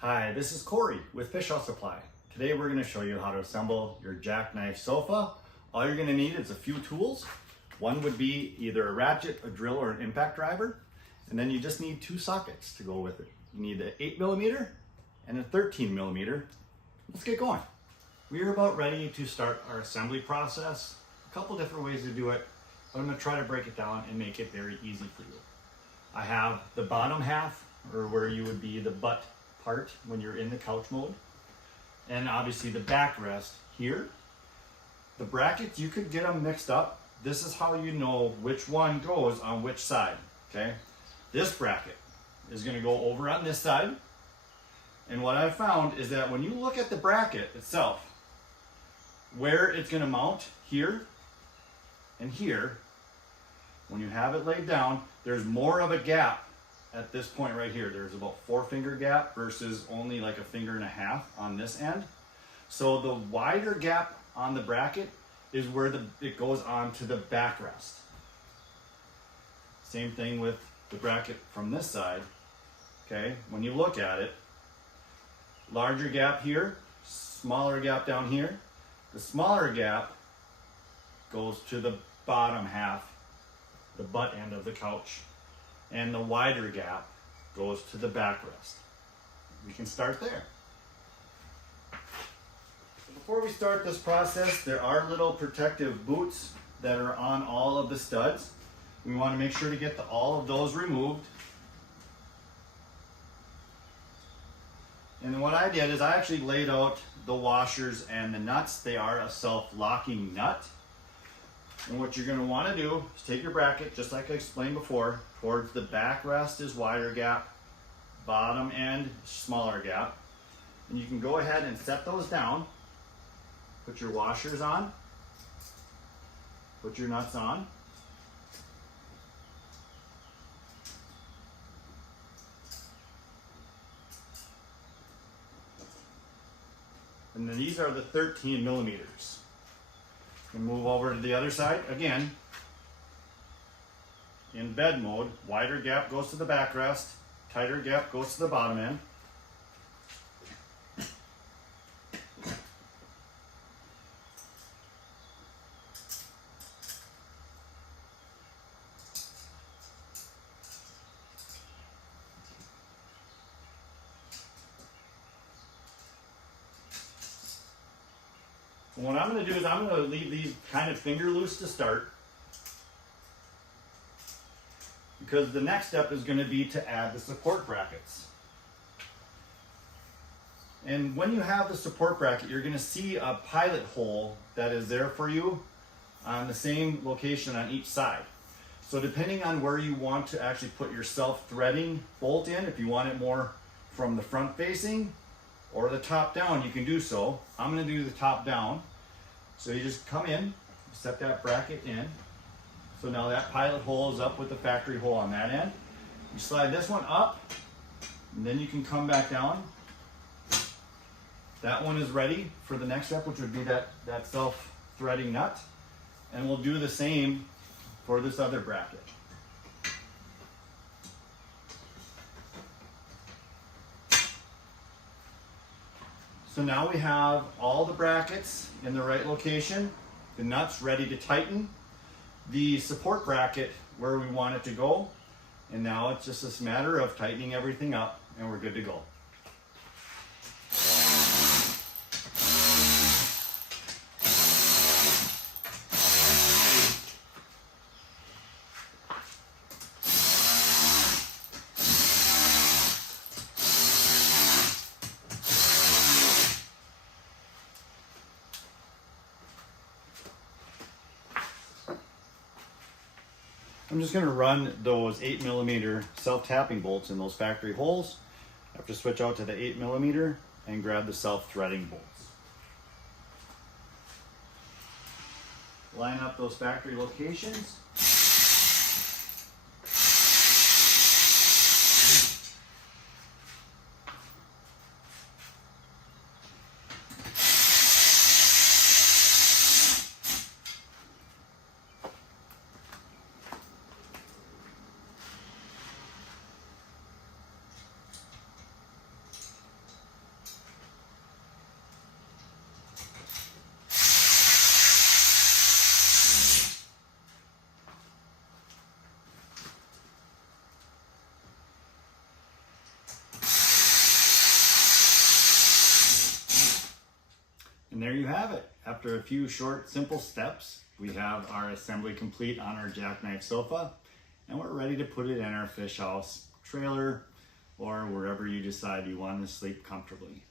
Hi, this is Corey with Fish House Supply. Today we're going to show you how to assemble your jackknife sofa. All you're going to need is a few tools. One would be either a ratchet, a drill, or an impact driver. And then you just need two sockets to go with it. You need an 8mm and a 13mm. Let's get going. We are about ready to start our assembly process. A couple different ways to do it, but I'm going to try to break it down and make it very easy for you. I have the bottom half, or where you would be the butt part when you're in the couch mode, and obviously the backrest here. The brackets, you could get them mixed up. This is how you know which one goes on which side, okay? This bracket is going to go over on this side, and what I found is that when you look at the bracket itself, where it's going to mount here and here, when you have it laid down, there's more of a gap at this point right here. There's about 4-finger gap versus only like 1.5 fingers on this end. So the wider gap on the bracket is where it goes on to the backrest. Same thing with the bracket from this side. Okay, when you look at it, larger gap here, smaller gap down here. The smaller gap goes to the bottom half, the butt end of the couch, and the wider gap goes to the backrest. We can start there. Before we start this process, there are little protective boots that are on all of the studs. We want to make sure to get all of those removed. And what I did is I actually laid out the washers and the nuts. They are a self-locking nut. And what you're going to want to do is take your bracket, just like I explained before, towards the backrest is wider gap, bottom end smaller gap. And you can go ahead and set those down. Put your washers on, put your nuts on. And then these are the 13mm. And move over to the other side. Again, in bed mode, wider gap goes to the backrest, tighter gap goes to the bottom end. And what I'm going to do is I'm going to leave these kind of finger loose to start, because the next step is going to be to add the support brackets. And when you have the support bracket, you're going to see a pilot hole that is there for you on the same location on each side. So depending on where you want to actually put your self-threading bolt in, if you want it more from the front facing or the top down, you can do so. I'm going to do the top down. So you just come in, set that bracket in. So now that pilot hole is up with the factory hole on that end. You slide this one up, and then you can come back down. That one is ready for the next step, which would be that self-threading nut. And we'll do the same for this other bracket. So now we have all the brackets in the right location, the nuts ready to tighten, the support bracket where we want it to go, and now it's just this matter of tightening everything up and we're good to go. I'm just going to run those 8mm self-tapping bolts in those factory holes. I have to switch out to the 8mm and grab the self-threading bolts. Line up those factory locations. And there you have it. After a few short, simple steps, we have our assembly complete on our jackknife sofa, and we're ready to put it in our fish house, trailer, or wherever you decide you want to sleep comfortably.